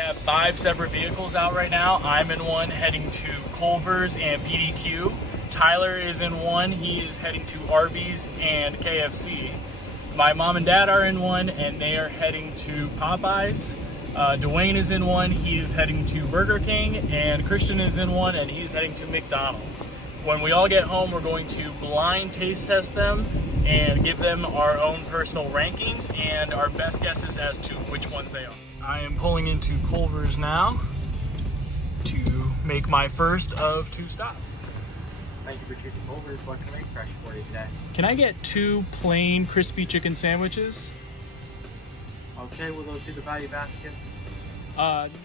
have 5 separate vehicles out right now. I'm in one heading to Culver's and PDQ. Tyler is in one. He is heading to Arby's and KFC. My mom and dad are in one, and they are heading to Popeyes. Dwayne is in one. He is heading to Burger King, and Christian is in one, and he's heading to McDonald's. When we all get home, we're going to blind taste test them and give them our own personal rankings and our best guesses as to which ones they are. I am pulling into Culver's now to make my first of 2 stops. Thank you for choosing Culver's. What can I make fresh for you today? Can I get 2 plain crispy chicken sandwiches? Okay, will those be the value basket?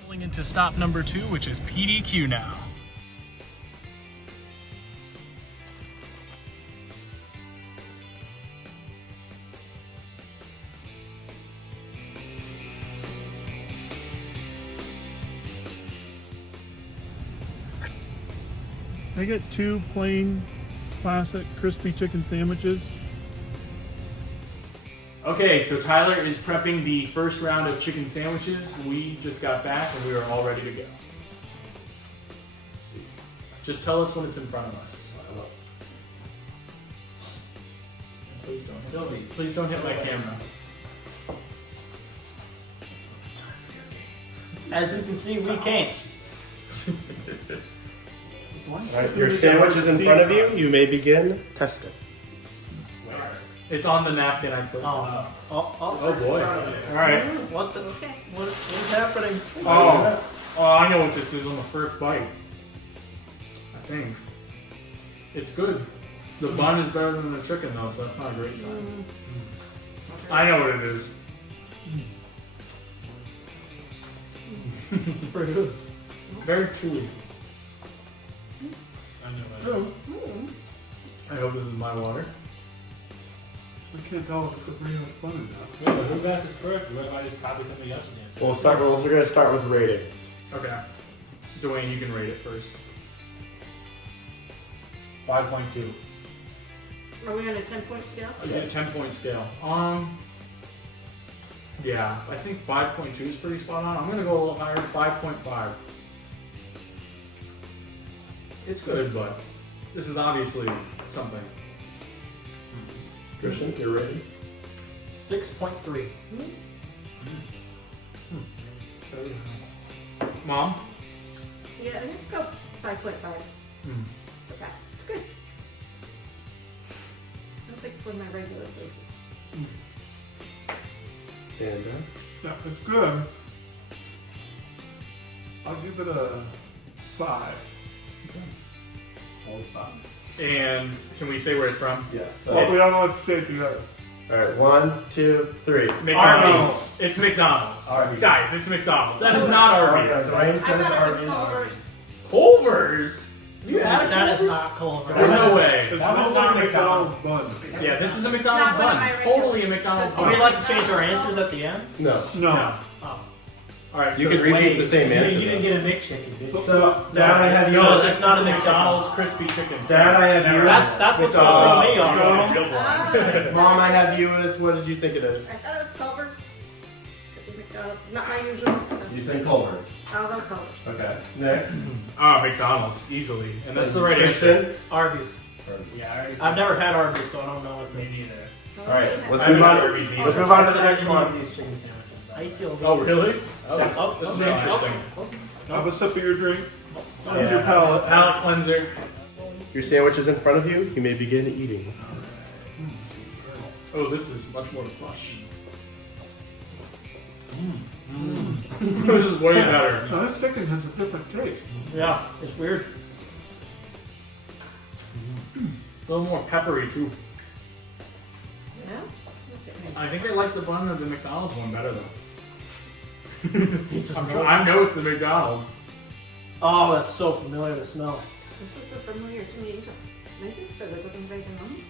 Pulling into stop number 2, which is PDQ now. I get 2 plain, classic, crispy chicken sandwiches. Okay, so Tyler is prepping the first round of chicken sandwiches. We just got back and we are all ready to go. Let's see. Just tell us when it's in front of us. Please don't hit my camera. As you can see, we can't. Alright, your sandwich is in front of you. You may begin testing. It's on the napkin I put. Oh boy. Alright. What the? Okay. What is happening? Oh, I know what this is on the first bite. I think. It's good. The bun is better than the chicken though, so that's not a great sign. I know what it is. Pretty good. Very chewy. I hope this is my water. I can't tell if it's green or funny now. Yeah, but who guesses first? I just copied something yesterday. We're going to start with ratings. Okay. Dwayne, you can rate it first. 5.2. Are we on a 10-point scale? Yeah, 10-point scale. Yeah, I think 5.2 is pretty spot on. I'm gonna go a little higher, 5.5. It's good, but this is obviously something. Christian, you're ready? 6.3. Mom? Yeah, I'm going to go 5.5. Okay, it's good. I don't think it's one of my regular places. And Yeah, it's good. I'll give it a 5. And can we say where it's from? yes. Well, we don't know what to say together. Alright, 1, 2, 3. McDonald's. It's McDonald's. Arby's. Guys, it's McDonald's. That is not Arby's. Dwayne I says thought it was Arby's. Culver's. Culver's? You had That is Culver's? not Culver's. There's no way. It's That was not not McDonald's McDonald's. bun. Yeah, this is a It's McDonald's not one of bun. my regular- Totally a McDonald's Would we bun. like to change our answers at the end? No. No. Oh. Alright, You so can repeat the same answer. You didn't though. get a McChicken, did you? So, Dad, I have you. No, it's it's not not a a McDonald's. McDonald's crispy chicken. Dad, I have you. That's what's McDonald's. throwing me off. Mom, I have you as, what did you think it is? I thought it was Culver's. Could be McDonald's. It's not my usual. You So said Culver's. I'll go Culver's. Okay. Nick? McDonald's, easily. And that's the right answer. Christian? Arby's. Yeah, I already I've never had Arby's, so I don't know what to. Me neither. Alright, let's I move haven't on. had Arby's either. Let's move on to the next one. These chicken sandwiches. I used to Oh, really? Oh, This is okay. interesting. Have a sip of your drink. Use your palate. Palate cleanser. Your sandwich is in front of you. You may begin eating. Oh, this is much more plush. This is way better. Now, this chicken has a different taste. Yeah, it's weird. A little more peppery too. Yeah? I think I like the bun of the McDonald's one better though. I know it's the McDonald's. Oh, that's so familiar to smell. This is so familiar to me either. Maybe it's because it doesn't invade the money.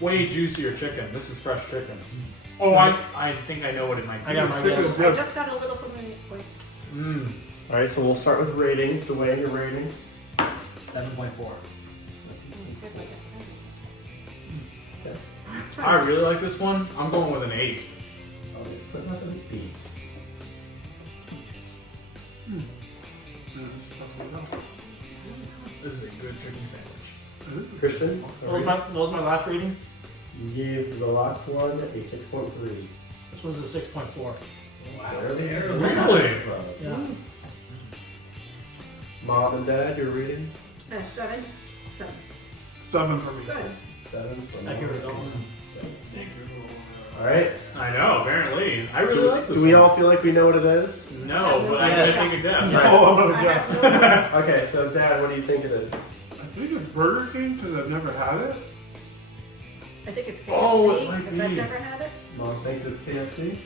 Way juicier chicken. This is fresh chicken. Oh, I think I know what it might be. I got my Chicken guess. is I good. just got a little familiar. Wait. Mm. Alright, so we'll start with ratings. Dwayne, your rating. 7.4. Tastes like it. I really like this one. I'm going with an 8. Put nothing to eat. Yeah, it's tough to know. This is a good chicken sandwich. Christian, What was my last reading? you gave the last one a 6.3. This one's a 6.4. Really? Yeah. Mom and Dad, you're reading 7. 7. 7 for me. Good. 7. Thank you for going. All right. I know, apparently. I really like this Do we one. all feel like we know what it is? No, but I'm Yes. gonna take a guess. Oh, I'm gonna I guess. have no Okay, so Dad, what do you think it is? I think it's Burger King because I've never had it. I think it's KFC Oh, it might because I've be. never had it. Mom thinks it's KFC.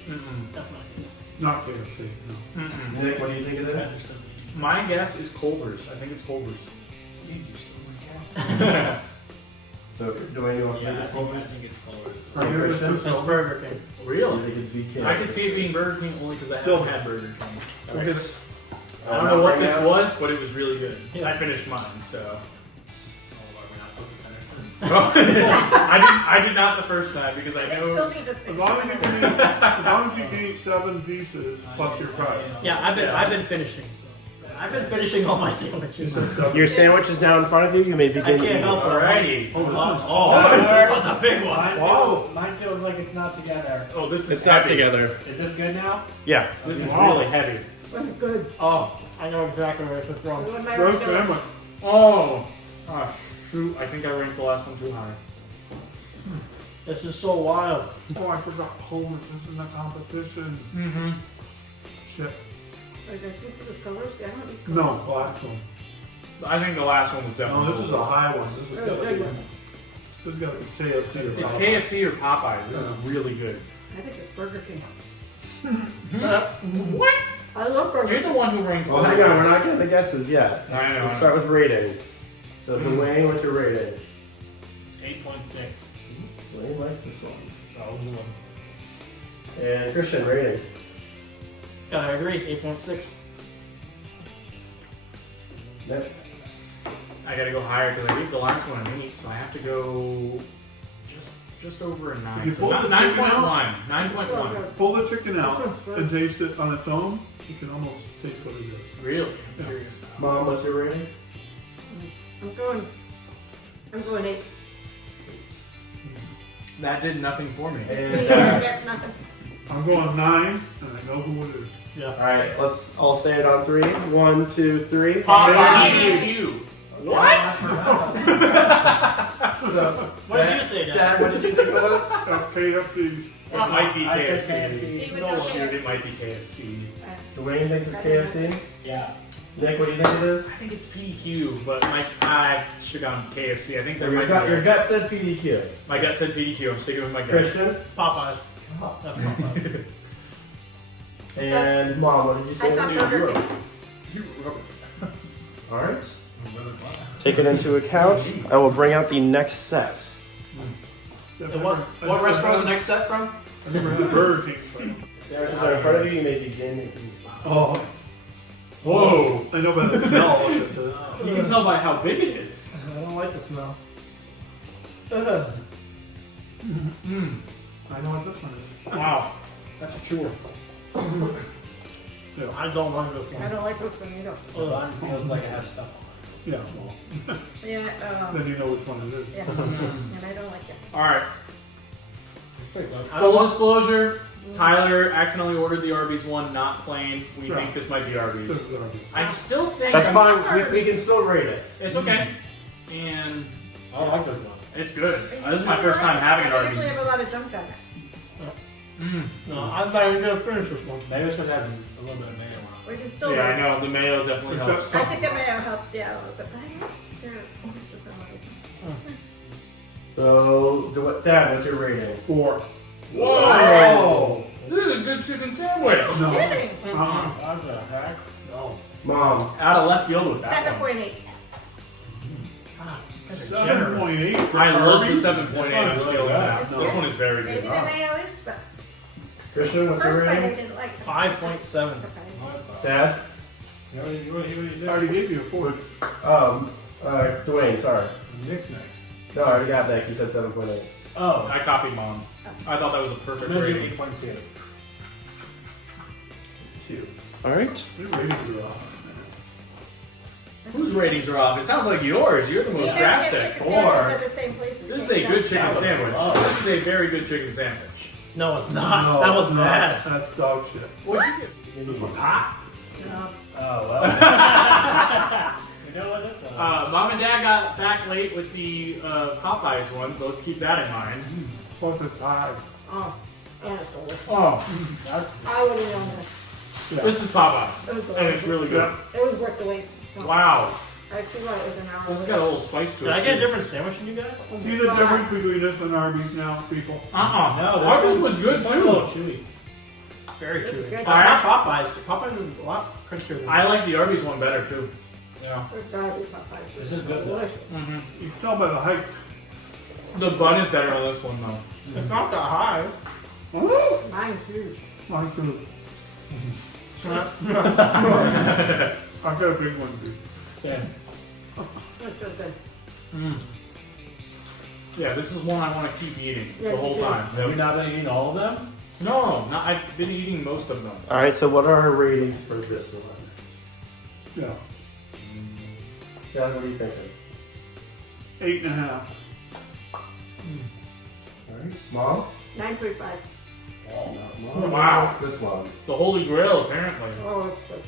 That's not good. Not KFC, no. Nick, what do you think it is? My guess is Culver's. I think it's Culver's. So, Dwayne, you want to Yeah, I think think it's colored. it's Christian? That's Burger King. You Really? think it's BK? I can see it being Burger King only because I Still- haven't had Burger King. It's- I don't know what this was, but it was really good. I finished mine, so. Oh, we're not supposed to finish. I did not the first time because I I think know. Sylvie just As long as you can eat, as long as you can eat 7 pieces plus your fries. Yeah, I've been finishing. So. I've been finishing all my sandwiches. Your sandwich is now in front of you. You may I begin can't eating. help it. Alrighty. That's a big one. Mine feels like it's not together. Oh, this is It's not heavy. together. Is this good now? Yeah. This is really heavy. was good. Oh, I know exactly where it's from. One of my Roast regulars. sandwich. Oh. Shoot, I think I ranked the last one too high. This is so wild. Oh, I forgot Homer. This is in the competition. Mm-hmm. Shit. Is there seafood with colors? Yeah, I don't eat No, colors. the last one. I think the last one was definitely. No, this is a high one. This has Oh, got to good be. one. This has got to be KFC. or It's Popeyes. KFC or Popeyes. This is really good. I think it's Burger King. What? I love Burger You're King. the one who ranks. Well, hang on. We're not getting the guesses yet. I know. Let's start with ratings. So, Dwayne, what's your rating? 8.6. Dwayne likes this one. Oh, And Christian, rating. Yeah, I agree. 8.6. Nick. I gotta go higher because I beat the last one an 8, so I have to go just over a 9. You So pulled the 9.1. chicken 9.1. Pull the chicken out and taste it on its own. You can almost taste what it is. Really? I'm Yeah. curious now. Mom, what's your rating? I'm going 8. That did nothing for me. And Me, I get nothing. I'm going 9, and I know who it is. Yeah. all right, let's all say it on 3. 1, 2, 3. PDQ. What? So, What did you say, Dad? Dad, what did you think it was? That's KFC's. It might be I said KFC. Even No though shoot, it might be KFC. Dwayne thinks it's KFC. Yeah. Nick, what do you think it is? I think it's PDQ, but I should have gone KFC. I think there Your might gut, be. your gut said PDQ. My gut said PDQ. I'm sticking with my gut. Christian Popeyes. That's Popeyes. and Mom, what did you I say? thought Burger King. All right. Take it into account. I will bring out the next set. And what restaurant is the next set from? I've never had Burger King. Sandwiches are in front of you. You may begin. Oh, Whoa! I know by the smell what this is. You can tell by how big it is. I don't like the smell. I know what this one is. Wow, that's a chore. I don't like this I one. don't like this one either. Mine feels like it has stuff Yeah, well, Yeah, then you know which one it is. yeah, and I don't like it. All right. on. Full disclosure: Tyler accidentally ordered the Arby's one, not plain. We Yeah. think this might be Arby's. This is Arby's. I still think That's I'm- fine. We can still rate it. It's okay, and I like this one. it's good. This is my first time having an I usually Arby's. have a lot of junk on it. No, I'm not even gonna finish this one. Maybe it's because it has a little bit of mayo on We can still. Yeah, I know the mayo definitely We've got helps. I some. think the mayo helps, yeah, a little bit. But I don't care. So, Dad, what's your rating? 4. Whoa! This is a good chicken sandwich. No. Kidding. it. What the heck? No. Mom. Out of left field with that one. 7.8. 7.8. I love the Arby's? 7.8. I'm still with that. This one is very Maybe good. the mayo is, but Christian, what's your first bite I rating? didn't like. 5.7. Dad? You already I did. already gave you a 4. Dwayne, sorry. Nick's next. No, I already got that. You said 7.8. Oh, I copied mom. I thought that was a perfect I meant rating. 8.2. 2. All right. Their ratings are off. Whose ratings are off? It sounds like yours. You're the You most never get drastic. chicken sandwiches at the same places. This is a good chicken That was sandwich. low. This is a very good chicken sandwich. No, it's not. No, that was no, bad. That's dog shit. What'd you get? No. Oh well. You know what this was? Mom and Dad got back late with the Popeyes one, so let's keep that in mind. Plus it's high. Oh, and it's delicious. Oh, that's, I would have known this. yeah. This is Popeyes, It was and it's delicious. really good. It was worth the wait. Wow, I see why it was an hour. this has got a little spice to it. Did I get a too. different sandwich from you guys? See the difference between this and Arby's now, people? Uh-uh. No, Arby's was good This one's a little too. chewy. Very This is chewy. good. It's not Popeyes. Popeyes is a lot crunchier than I like the Arby's one better too. Yeah. There's gotta be Popeyes. This is good, though. Delicious. Mm-hmm. You can tell by the height. The bun is better on this one though. It's not that high. Mine's huge. Mine too. I've got a big one, dude. Same. That's so good. Mm. Yeah, this is one I want to keep eating Yeah, the me whole too. time. Have we not been eating all of them? No, I've been eating most of them. All right. So what are our ratings for this one? Yeah. Dad, what are you thinking? 8.5. All right. Mom. 9.5. Mom. Wow. What's this one? The Holy Grail, apparently. Oh, it's good.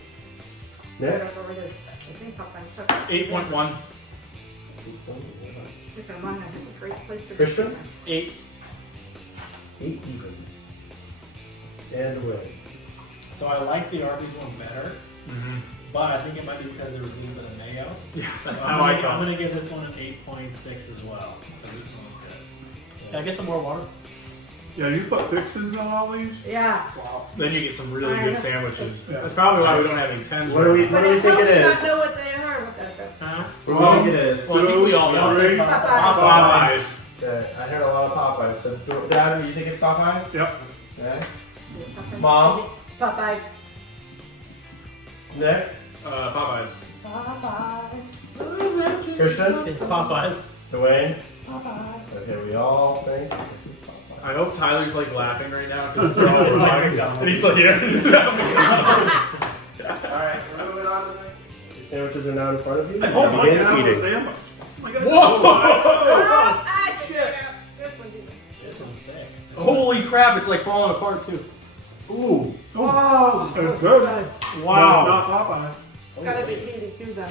Nick. Whatever it is. I think Popeyes took it. 8.1. If I'm wrong, I think a great place to Christian? 8. 8 even. And away. So I like the Arby's one better, Mm-hmm. but I think it might be because there was a little bit of mayo. Yeah, that's So how I I'm come. gonna give this one an 8.6 as well. Because this one was good. Can I get some more water? Yeah, you put fixins on all these? Yeah. Then you get some really I good know. sandwiches. Yeah. That's probably why we don't have any 10s. What do we? right What do you think it helps is? not know what they are with that. now. What do you think it is? Well, I think we all know. Three. Popeyes. Okay, I heard a lot of Popeyes. So, Dad, you think it's Popeyes? Yep. Okay. Mom? Popeyes. Nick? Popeyes. Christian? It's Popeyes. Dwayne? Okay, we all think. I hope Tyler's like laughing right now because It's like McDonald's. and he's like, yeah. Alright, we're moving on to the next. Your sandwiches are now in front of you. Oh, my Begin God, eating. sandwich. Oh, Whoa! Ah, shit. This one's even. This one's thick. Holy crap! It's like falling apart too. Ooh. Oh, It's good. Wow. Not Popeyes. It's gotta be TDQ then.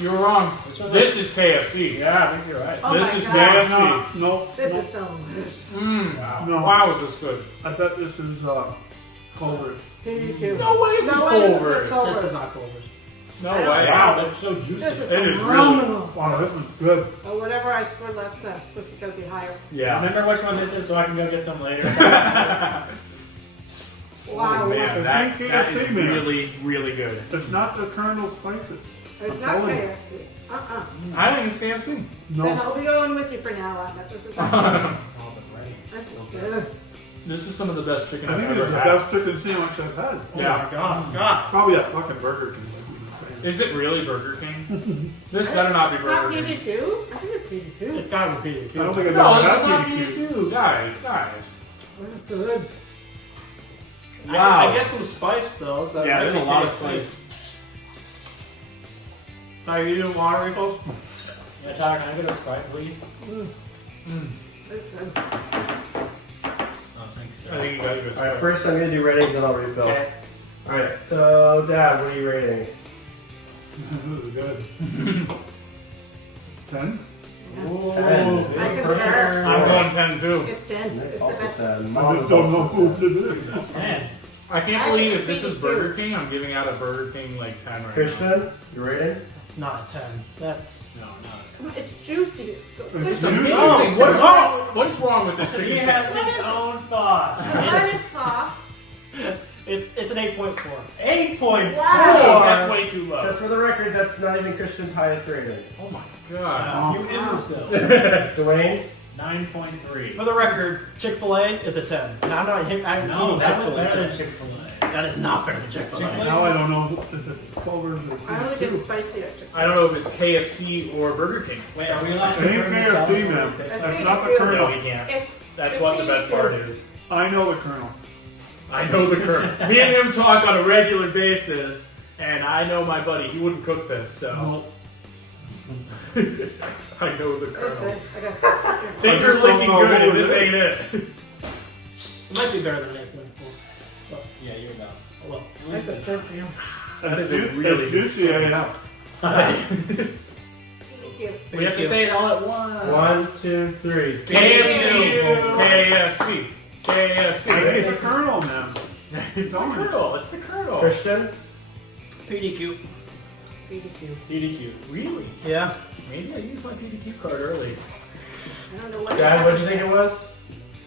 You're wrong. This is KFC. Yeah, I think you're right. Oh This my is God. KFC. No. This no, is delicious. No. Wow, is this good? I bet this is Culver's. TDQ. No way is this No way is this Culver's. Culver's. This is not Culver's. No I don't way. know. Wow, they're so juicy. This is It is phenomenal. Wow, this is good. Oh, whatever I scored last time, this is gonna be higher. Yeah. Remember which one this is so I can go get some later. Wow. Oh, man, that Think is KFC, man. really, really good. It's not the Colonel spices. It's I'm not telling you. KFC. I don't think it's KFC. Then No. I'll be going with you for now on. That's just This is good. This is some of the best chicken I I've think ever it's the had. best chicken sandwich I've had. Yeah. God. Probably that fucking Burger King. like we were saying. Is it really Burger King? This better not be It's not Burger King. PDQ? I think it's PDQ. It's gotta be PDQ. I don't think I've No, ever this is had not PDQ. PDQ. Guys. This is good. Wow. I get some spice though. So Yeah, there's a lot of spice. Are you doing water refills? Yeah, Tyler, can I get a Sprite, please? It's good. Oh, thanks. I think you got to go. Alright, first I'm gonna do ratings and I'll refill. Okay. Alright, so Dad, what are you rating? This is good. 10? Ooh, I concur. I'm going 10 too. It's 10. Nick's It's the also best. 10. I Mom just is don't know also who 10. did this. Man. I can't I believe think if this is PDQ. Burger King, I'm giving out a Burger King like 10 right now. Christian, your rating? That's not a 10. That's no. It's juicy. It's It's delicious. amazing. Oh, What is wrong? What is wrong with this He chicken has sandwich? his own thought. The bun is soft. It's an 8.4. 8.4. Wow. That's way too low. Just for the record, that's not even Christian's highest rating. Oh my god. You imbecile. Dwayne? 9.3. For the record, Chick-fil-A is a 10. No, I'm not. I'm eating that was Chick-fil-A. better than Chick-fil-A. That is not better than Chick-fil-A. Now I don't know if it's Culver's or I only get PDQ. spicy at Chick-fil-A. I don't know if it's KFC or Burger King. Wait, are we allowed to It ain't confirm the KFC, challenge? man. I That's think not the you- No, Colonel. we can't. It's That's what the best part is. I know the Colonel. I know the Colonel. Me and him talk on a regular basis, and I know my buddy. He wouldn't cook this, so. I know the Colonel. Okay, I got it. Think you're looking good, and this ain't it. It might be better than that before. But yeah, you're not. Oh, well, at least I can't see him. That is a really good juicy enough. We have to say it all at once. 1, 2, 3. KFC. KFC. I KFC. think the Colonel, man. It's the Colonel. It's the Colonel. Christian? PDQ. PDQ. Really? Yeah. Maybe I used my PDQ card early. I don't know what. Dad, what do you think it was?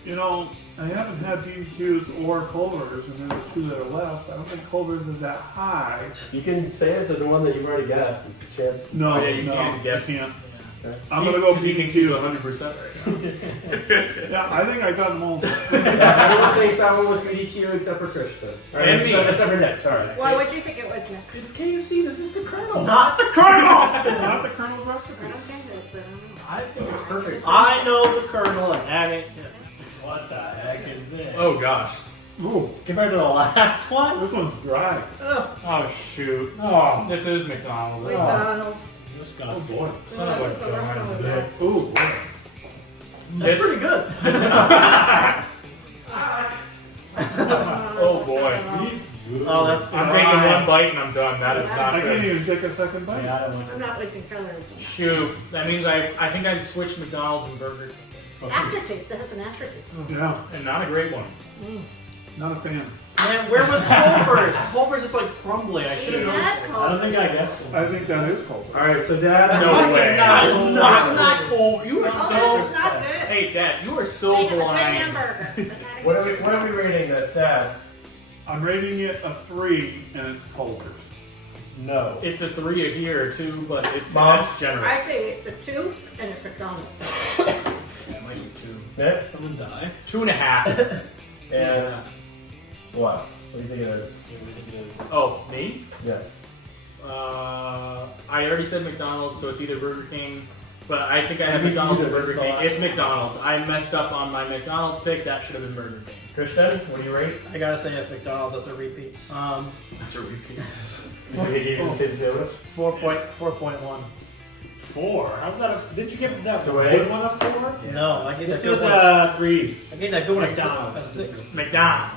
You know, I haven't had BBQs or Culver's, and they're the two that are left. I don't think Culver's is that high. You can say it's the one that you've already guessed. It's a chance. No, Oh, yeah, you no, can't guess. I can't. Okay. I'm gonna go Because he thinks he's BBQ. 100% right now. Yeah, I think I got them all. Everyone thinks that one was BDQ except for Christian. And me. Except for Nick, sorry. Why would you think it was Nick? It's KFC. This is the Colonel. Not the Colonel! It's not the Colonel's I recipe. don't think it's. I don't know. I think it's perfect. I I know the Colonel, and that ain't it. What the heck is this? Oh gosh. Ooh, Compared to the last one? this one's dry. Ugh, Oh shoot. Oh, this is McDonald's. Oh. McDonald's. Just got Oh boy. Son of This a is the worst gun. one we've had. Ooh, boy. That's This- pretty good. Oh boy. Oh, that's I'm taking one bite and I'm done. That is not I can't good. even take a second bite. Yeah, I don't want I'm not wasting calories. Shoot. That means I think I've switched McDonald's and Burger King. Aftertaste. That has an aftertaste. Yeah, And not a great one. not a fan. Man, where was Culver's? Culver's is like crumbly. I should You have. had I don't think I Culver's. guessed I think that is Culver's. Alright, so Dad. No This is way. not- This it's is not. not cold. You are Oh, so. this is not good. Hey, Dad, you are so Make it a good blind. hamburger. but not a What good are we rating this, Dad? I'm rating it a 3, and it's Culver's. No. It's a 3 here too, but it's Mom? that's generous. I say it's a 2, and it's McDonald's. That might be 2. Nick? Someone die? 2.5. And what? What do you think it is? Oh, me? Yeah. I already said McDonald's, so it's either Burger King. But I think I have You McDonald's or did, this Burger is the King. last It's one. McDonald's. I messed up on my McDonald's pick. That should have been Burger King. Christian, what do you rate? I gotta say it's McDonald's. That's a repeat. That's a repeat. Did they give you the same sandwich? 4.1. 4. How's that? Did you give that The way- good one a 4? No, I gave This that good was one. a 3. I gave that good one a McDonald's. 6. McDonald's.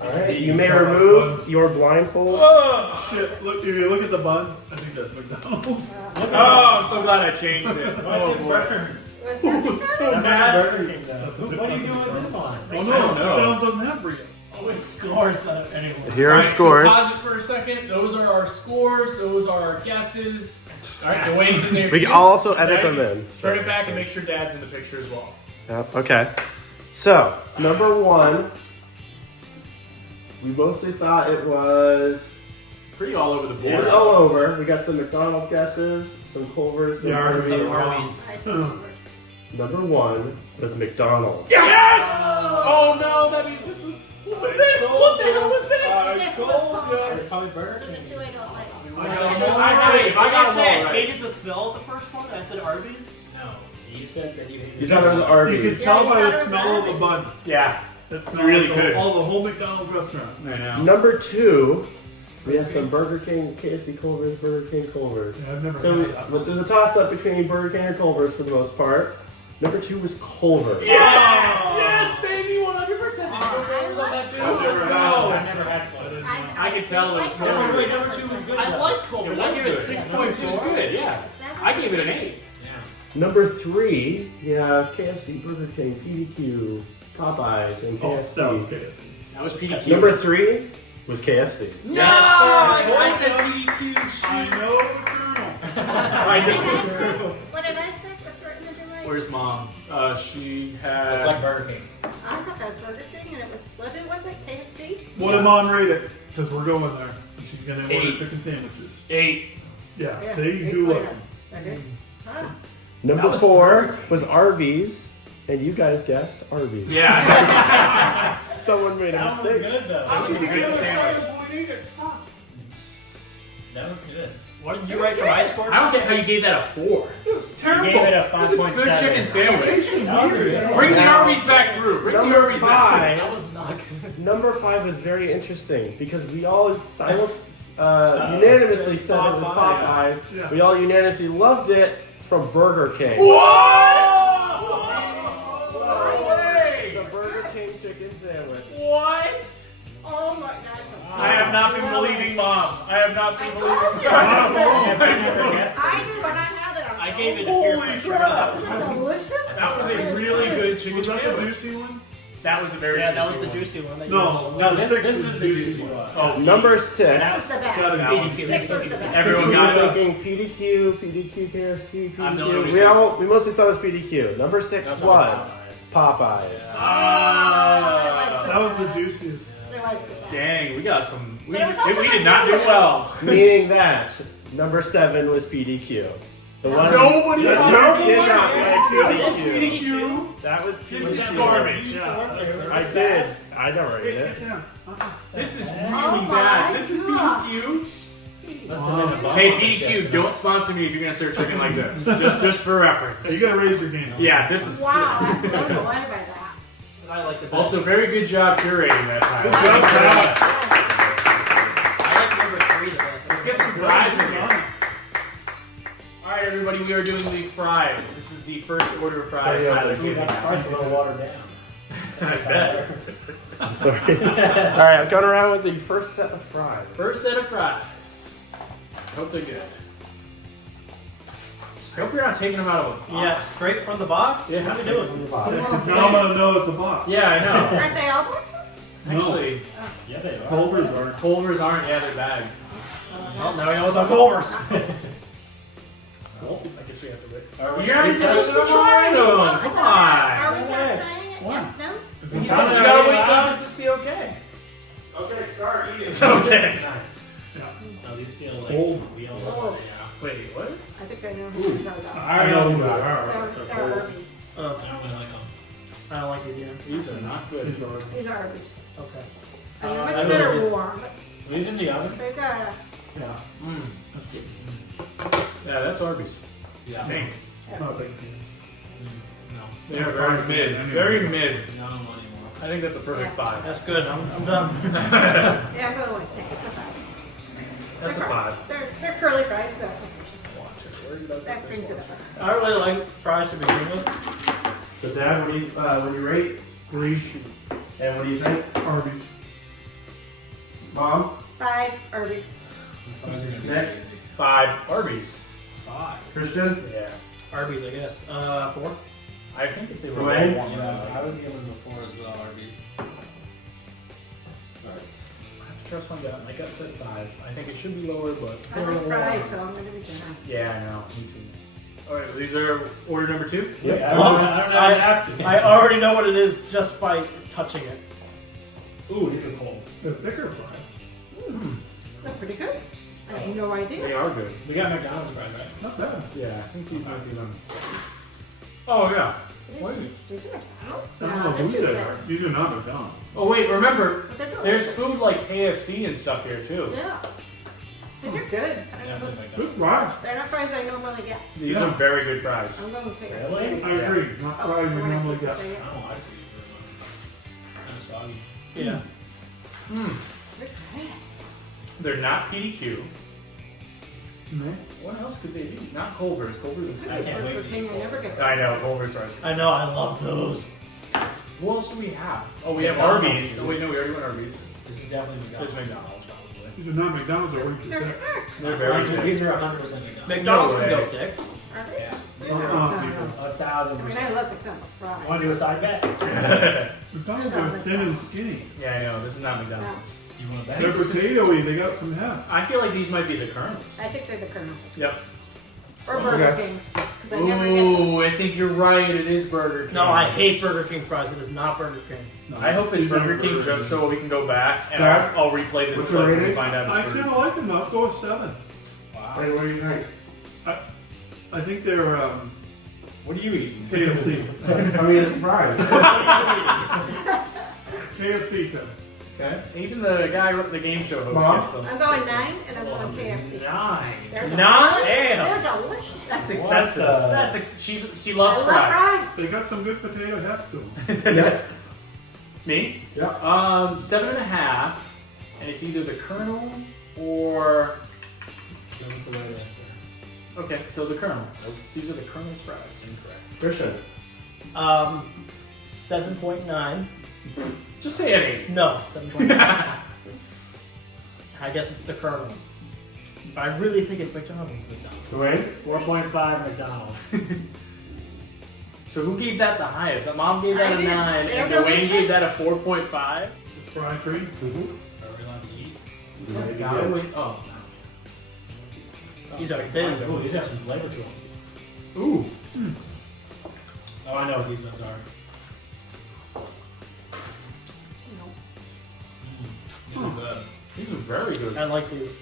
Alright, you may remove your blindfold. Oh, shit. Look, if you look at the bun, I think that's McDonald's. Oh, I'm so glad I changed it. Why Oh, is it boy. burgers? Was Oh, that it's so That's bad. not Burger King though. That's a What are you bit- doing with this one? Oh I no, don't know. McDonald's doesn't have burrito. Oh, it scores anyway. Here are Alright, scores. So pause it for a second. Those are our scores. Those are our guesses. All right, Dwayne's in there We too. can also edit Now them you in. Turn it back and make sure Dad's in the picture as well. Yep, okay. So, number 1. We mostly thought it was. Pretty all over the It was board. all over. We got some McDonald's guesses, some Culver's, some Yeah, Arby's. Some Arby's. I said Culver's. Number 1 was McDonald's. Yes! Oh no, that means this was. What was this? What the hell was this? This was Culver's. Probably Burger For the King. 2 I don't like. I got them all I right. I got them all right. hated the smell of the first one. I said Arby's. No, you said that you hated. You thought it was You Arby's. can tell you by the thought it was smell of the bun. Arby's. Yeah. That smell really of the, good. all the whole McDonald's restaurant. I know. Number 2, we have some Burger King, KFC Culver's, Burger King Culver's. Yeah, I've never So had that. there's a toss up between Burger King and Culver's for the most part. Number 2 was Culver's. Yes, baby, 100%. I Let's I go. never had one. I could tell it was I like Culver's. Culver's. Number 2 was good. I like Culver's. It I was give it good. 6.4. Number 2 was good, yeah. I gave it an 8. Number 3, you have KFC, Burger King, PDQ, Popeyes, and Oh, KFC. sounds good. That was PDQ. Number 3 was KFC. No! Yes, sir. I said PDQ. I Shoot. know the Colonel. I What did know. I say? What did I say? What's written in the right? Where's Mom? She had. It's like Burger King. I thought that was Burger King, and it was, what was it? KFC? What did Mom rate it? Because we're going there. And she's going to order 8. chicken sandwiches. 8. Yeah, see, you do look. Okay. Huh. Number was 4 was Arby's, and you guys guessed Arby's. Yeah. Someone made a That was mistake. good though. That was a good sandwich. That was good. What did you write for my score? I don't get how you gave that a 4. It's You gave it a It was a good 5.7. chicken sandwich. That was good. Bring the Arby's back through. Bring the Number Arby's back 5 That was not good. Number 5 is very interesting because we all unanimously said it was Popeye. Yeah. We all unanimously loved it. It's from Burger King. What? The Burger King chicken sandwich. What? Oh my God. I have not been believing Mom. I have not I been told believing you. Mom. I knew when I had it. I gave it a Holy crap! Isn't it delicious? That was a really good chicken Was that the sandwich. juicy one? That was a very Yeah, that was juicy the one. juicy one. That No, you no, this six was was the the juicy juicy one. Oh, Number 6. That was the Gotta best. be. Six was the best. Everyone We got were it. thinking PDQ, PDQ, KFC, I'm the only PDQ. one We mostly thought it was PDQ. Number 6 That's was Popeyes. Popeyes. That was the juiciest. It was the best. Dang, we got some. We, But it was also we the did not do noodles. well. Meaning that number 7 was PDQ. The one Nobody that else did did not that. like This is PDQ. That was This is PDQ. garbage. I did. I never ate it. Yeah. This is really Oh my bad. This is God. PDQ. Must have been a bump Hey on the shit. PDQ, don't sponsor me if you're gonna serve chicken like this. Just for reference. You gotta raise your game. Yeah, this is. Wow, I'm blown away by that. I like the best. Also, very good job curating that time. I like number 3 the best. Let's get some fries in here. All right, everybody, we are doing the fries. This is the first order of fries. So, yeah, Tyler's Dude, getting. that fry's a little watered down. I bet. Sorry. Alright, I've gone around with the first set of fries. First set of fries. Hope they're good. I hope you're not taking them out of a box. Yeah, straight from the box? Yeah. What are we doing from the box? Now I'm gonna know it's a box. Yeah, I know. Aren't they all boxes? Actually, Yeah, they are. Culver's are. Culver's aren't. Yeah, they're bagged. Well, now he knows I'm Culver's. Well, I guess we have to wait. Are we You're not supposed to be trying them. Come Are on. we not trying it? Yes, no? You gotta wait till it's just the okay. Okay, start eating. Okay. Nice. Oh, these feel like Cold. we all Wait, what? I think I know who these are. I know. They're Arby's. I don't really like them. I don't like it either. These are not good. These are Arby's. Okay. And they're I much don't better really- warm. Are these in the oven? They're good. Yeah. That's good. Yeah, that's Arby's. Yeah. Dang. Not a big fan. No. They're very mid. Very mid. No anymore. I think that's a perfect Yeah. five. That's good. I'm done. Yeah, I'm going with that. It's a five. That's a They're five. They're curly fries, so Where did I that put brings this it one? up. I really like fries to begin with. So, Dad, when you rate, 3 and what do you think? Arby's. Mom? 5 Arby's. Fries are gonna be Nick? 5 Arby's. 5. Christian? Yeah. Arby's, I guess. 4. I think if they were Dwayne? warm enough. I was giving the 4 as well, Arby's. I have to trust my gut. My gut said 5. I think it should be lower, but. I like fries, so I'm going to be generous. Yeah, I know. Me too. Alright, so these are order number 2? Yep. I already know what it is just by touching it. Ooh, these are cold. The thicker fry. They're pretty good. I have no idea. They are good. We got McDonald's fries, right? Not bad. Yeah, I think these might be them. Oh, yeah. These Wait. these are McDonald's? I don't No, know they're who too they good. are. These are not McDonald's. Oh, wait, remember, But they're there's delicious. food like KFC and stuff here, too. Yeah. These are good. Good fries. They're not fries I normally get. These Yeah. are very good fries. I'm going with KFC. Really? I agree. Not Oh, fries when I McDonald's get got. to say it. I don't like these very much. Kind of soggy. Yeah. Hmm. They're good. They're not PDQ. No. What else could they be? Not Culver's. Culver's is I good. can't wait Burger to King, eat I never get I know, Culver's fries. I know, I love those. Who else do we have? Oh, we have McDonald's. Arby's. Oh, wait, no, we already went Arby's. This is definitely There's McDonald's. McDonald's, probably. These are not McDonald's or wait They're to good. They're very good. These are 100% McDonald's. McDonald's can can go go thick. Are they? Yeah. McDonald's. 1,000%. I mean, I love McDonald's fries. Want to do a side bet? McDonald's are thin and skinny. Yeah, I know. This is not McDonald's. You want to bet? They're potatoey. They got some heft. I feel like these might be the Colonels. I think they're the Colonels. Yep. Or Burger Okay. King's. Because I never get them. Ooh, I think you're right. It is Burger King. No, I hate Burger King fries. It is not Burger King. No, I hope it's these are Burger King just so we can go back and Scott? I'll replay this What's clip your and we rating? find out I it's Burger kind of like them. I'll go with 7. Wow. Hey, what do you think? I think they're What are you eating? KFC's. I mean, it's fries. KFC, Tim. Okay. Even the guy who the game show host Mom? gets some. I'm going 9 and I'm going KFC. 9. They're 9? delicious. Damn. They're delicious. That's What excessive. the- She I loves love fries. fries. They got some good potato heft to them. Me? Yeah. 7.5, and it's either the Colonel or. Okay, so the Colonel. These are the Colonel's fries. Incorrect. Christian. 7.9. Just say an 8. No, 7.9. I guess it's the Colonel. I really think it's McDonald's. Dwayne. 4.5 McDonald's. So who gave that the highest? The mom gave that I a did. 9, They're and Dwayne delicious. gave that a 4.5. Fry free. Mm-hmm. Are we allowed to eat? Yeah. Wait, oh. These are thin. Ooh, these have some flavor to them. Ooh. Oh, I know what these ones are. These are very good. I like these.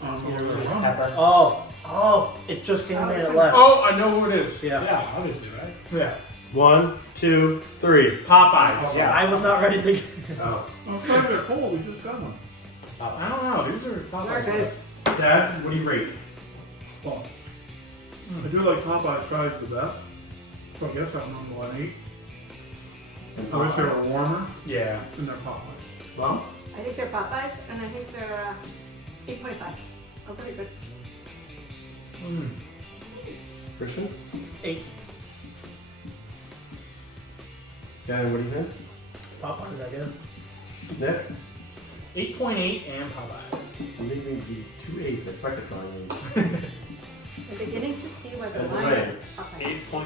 Pepper. Oh, it just came in and left. Oh, I know who it is. Yeah. Yeah, obviously, right? Yeah. 1, 2, 3. Popeyes. Yeah, I was not ready to. Oh. I'm sorry, they're cold. We just got them. I don't know. These are Popeyes. They're good. Dad, what do you rate? Well, I do like Popeyes fries the best. So I guess I'm on 1.8. I wish they were warmer Yeah. than their Popeyes. Mom? I think they're Popeyes, and I think they're 8.5. Oh, pretty good. Christian? 8. Dan, what do you think? Popeyes, I guess. Nick? 8.8 and Popeyes. You made me be 2 8s. I suck at drawing. I'm beginning to see why the And line. Dwayne. Okay. 8.3.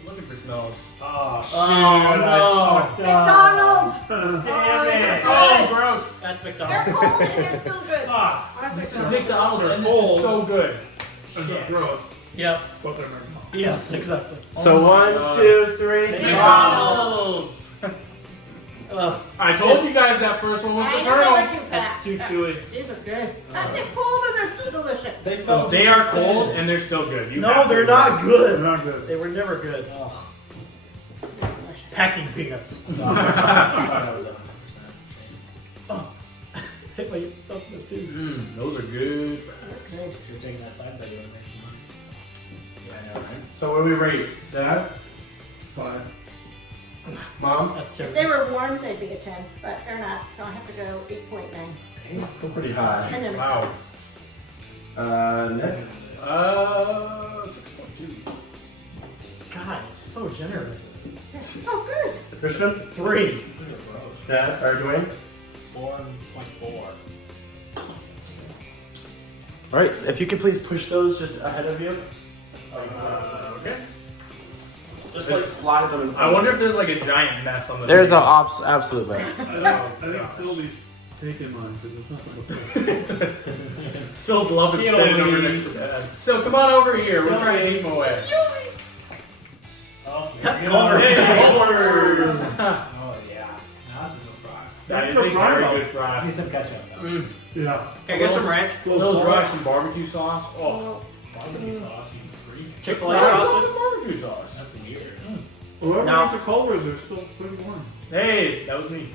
I'm looking for smells. Oh, shit. Oh, no. McDonald's! Damn it! Oh, gross. That's They're McDonald's. cold and they're still good. Ah, I like This is McDonald's. McDonald's, and this Cold. is so good. And they're Shit. gross, Yep. but they're McDonald's. Yes, exactly. So my 1, God. 2, 3. McDonald's. I told you guys that first one was the I know they were Colonel. too fat. that's too chewy. These are good. And they're cold and they're still delicious. They felt They just are as cold good. and they're still good. You No, have to they're admit. not They're good. not good. They were never good. Packing peanuts. That was 100%. Hit myself in the tooth. Those are good fries. Okay. You're taking that side by doing next month. Yeah, I know, right? So what do we rate? Dad? 5. Mom? That's If terrible. they were warm, they'd be a 10, but they're not, so I have to go 8.9. Still pretty high. And then Wow. Nick? 6.2. God, it's so generous. they're so good. Christian? 3. Dad? Or Dwayne? 4.4. Alright, if you could please push those just ahead of you. Okay. Just like slide them in front. I wonder if there's like a giant mess on the There's table. an absolute mess. I think Sylvie's taking mine because it's not like Sills love it sitting over next to Dad. So come on over here. We're trying to keep him away. Oh, Culver's. Culver's. Oh, yeah. Now that's a good fry. That is a very good fry. Need some ketchup, though. Yeah. Can I get some ranch? A little dry, some barbecue sauce. Oh, Barbecue sauce, you freak. Chick-fil-A I sauce? love the barbecue sauce. That's weird. Whoever No. went to Culver's, they're still pretty warm. Hey, that was me.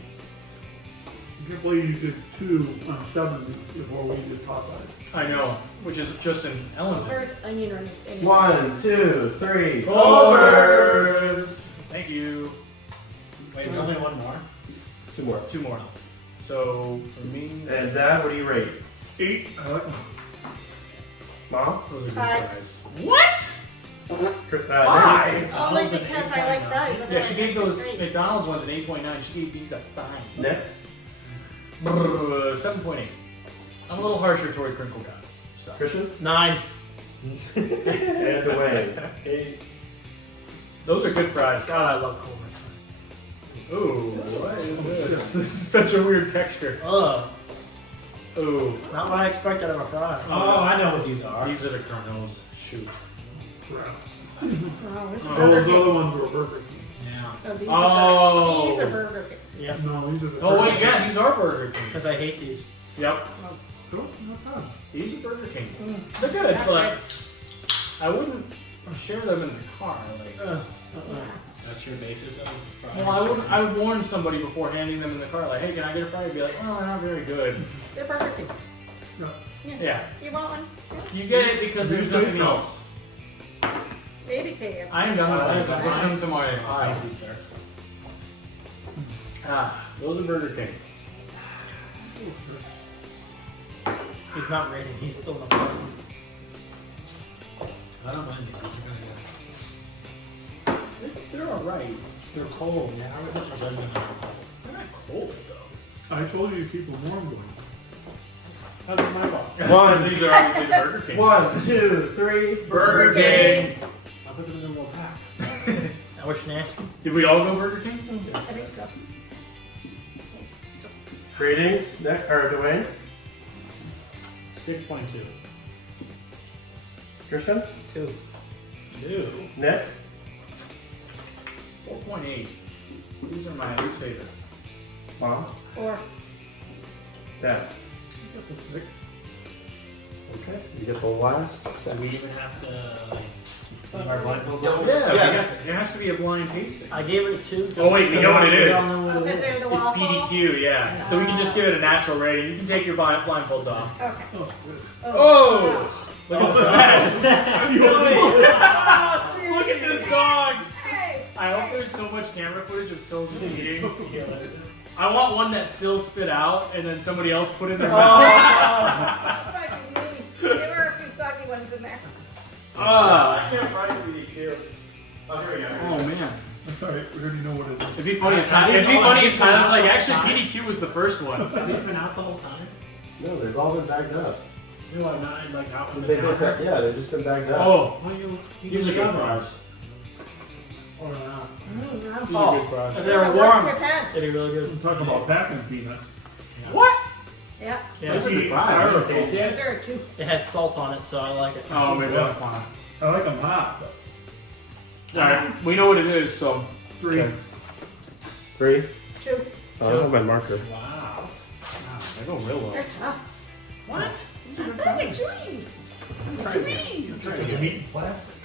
I can't believe you did 2 on 7 before we did Popeyes. I know, which is just in Ellington. Where's onion rings? 1, 2, 3. Culver's. Thank you. Wait, there's only one more? 2 more. 2 more. So for me, And Dad, what do you rate? 8. I like them. Mom? those are good 5. fries. What? Nick? Why? Only because I like fries. Yeah, she gave those Great. McDonald's ones an 8.9. She gave these a 5. Nick? 7.8. I'm a little harsher toward Crinkle Cut. So. Christian? 9. And Dwayne. Those are good fries. God, I love Culver's. Ooh, what is this? This is such a weird texture. Ugh. Ooh. Not what I expected of a fry. Oh, I know what these are. These are the Colonels. Shoot. Oh, this is Oh, Burger those King. other ones were Burger King. Yeah. Oh, these Oh. Are these are Burger King. Yep. No, these are the Oh, wait, Burger yeah, these are Burger King. Because I hate these. Yep. King. No problem. These are Burger King. They're good, but I wouldn't share them in the car. Like, That's your basis of fries? well, I would warn somebody before handing them in the car. Like, hey, can I get a fry? I'd be like, oh, they're not very good. They're Burger King. Yeah. You want one? You get it because there's nothing else. Maybe KFC. I am done with these. I'm pushing them to my eye. Thank you, sir. Those are Burger King. He's not rating. He's still not present. I don't mind these. They're alright. They're cold. Yeah, I wish I wasn't. They're not cold though. I told you to keep them warm going. How's my fault? Because these are obviously Burger King. 1, 2, 3. Burger King. I'll put them in a little pack. That was nasty. Did we all go Burger King? I think so. Ratings, Nick or Dwayne? 6.2. Christian? 2. Nick? 4.8. These are my least favorite. Mom? 4. Dad? That's a 6. Okay. You get the last Do set. we even have to like keep our blindfolds on? Yes. It has to be a blind tasting. I gave it a 2. just Oh, wait, we know what it is. Oh, because they're the It's waffle? PDQ, yeah. So we can just give it a natural rating. You can take your blindfolds off. Okay. Oh! Look at this mess! Oh, Look at this dog! Hey! I hope there's so much camera footage of Syl just eating. I want one that Syl spit out and then somebody else put in their mouth. Fucking mean. There were a few soggy ones in there. Ah. I can't find PDQ. Oh, here we go. Oh man. That's alright, we already know what it is. It'd be funny if Tyler's like, actually PDQ was the first one. Have these been out the whole time? No, they've all been bagged up. No, I'm not like out in the They've been, counter. yeah, they've just been bagged up. Oh, Why you these are good fries. Or not? Oh, if they They're were the warm, worst prepared. it'd be really good. I'm talking about packing peanuts. What? Yeah. Yeah, Those are good fries. fries. Those are 2. it has salt on it, so I like it. Oh, maybe I'll find. I like them hot. Alright, we know what it is, so 3. Okay. 3. 2. Oh, I don't have my marker. Wow. They go real well. They're tough. What? I'm trying to dream. You're eating plastic.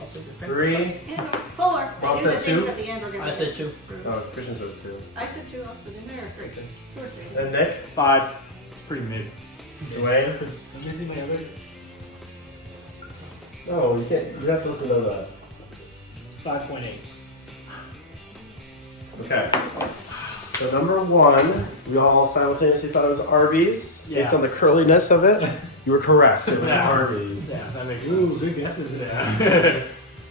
I'll take your pick. 3. And 4. I Bob knew the said things 2? at the end were going I to said 2. Oh, Christian says 2. I said 2 also, didn't I? Or 3? 2 or 3. And Nick? 5. It's pretty mid. Dwayne? Let me see my other. Oh, you can't. You're not supposed to know that. 5.8. Okay. So number 1, we all simultaneously thought it was Arby's. Based Yeah. on the curliness of it, you were correct. It was Yeah. Arby's. Yeah, that makes Ooh, sense. good guesses. Yeah.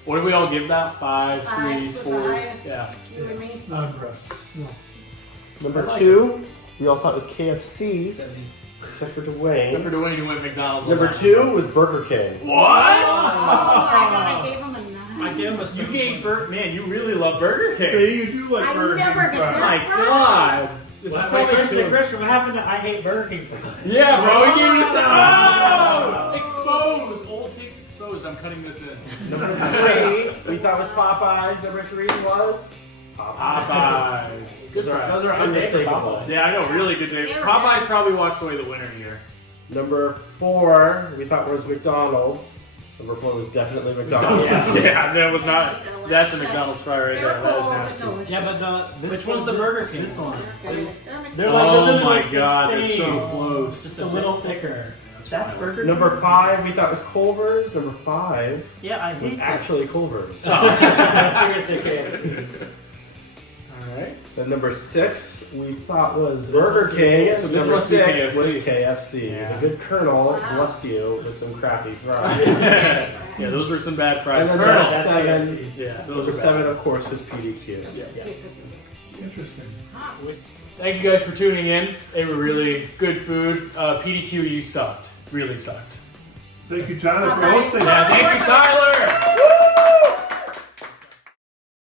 What did we all give that? 5s, 3s, 5 was the 4s. highest. Yeah. You and me. Not impressed. Number I like 2, we all thought it was KFC, 70. except for Except Dwayne. for Dwayne who went McDonald's. Number 2 was Burger King. What? Oh my god, I gave him a 9. I gave him a You gave man, you really love Burger King. Hey, you do like I Burger never King get fries. that. My God. This is Wait, probably Christian, what happened to I hate Burger King? Yeah, bro, we gave you some. Oh! Exposed. Old takes exposed. I'm cutting this in. Number 3, we thought was Popeyes. Number 3 was Popeyes. Those are Good day for unmistakable. Popeyes. Yeah, I know. Really good day. They were Popeyes bad. probably walks away the winner here. Number 4, we thought was McDonald's. Number 4 was definitely McDonald's. Yeah, that was not. That's a McDonald's fry right They there. were That was cold, but nasty. delicious. Yeah, but this Which one's the Burger King? This one. They're like Oh literally my the God, they're same. so close. Just a little thicker. That's Burger King. Number 5, we thought was Culver's. Number 5 Yeah, I was hate actually Culver's. I figured say KFC. Alright. Then number 6, we thought was This Burger must be- King. so this number must be 6 was KFC. KFC. Yeah. The good Colonel Wow. blessed you with some crappy fries. Yeah, those were some bad fries. And then Colonel. that's That's 7. KFC. Yeah, those Number are 7, bad. of course, was PDQ. Yeah. Interesting. Thank you guys for tuning in. They were really good food. PDQ, you sucked. Really sucked. Thank you, Tyler, for Popeyes. hosting. Yeah, thank you, Tyler.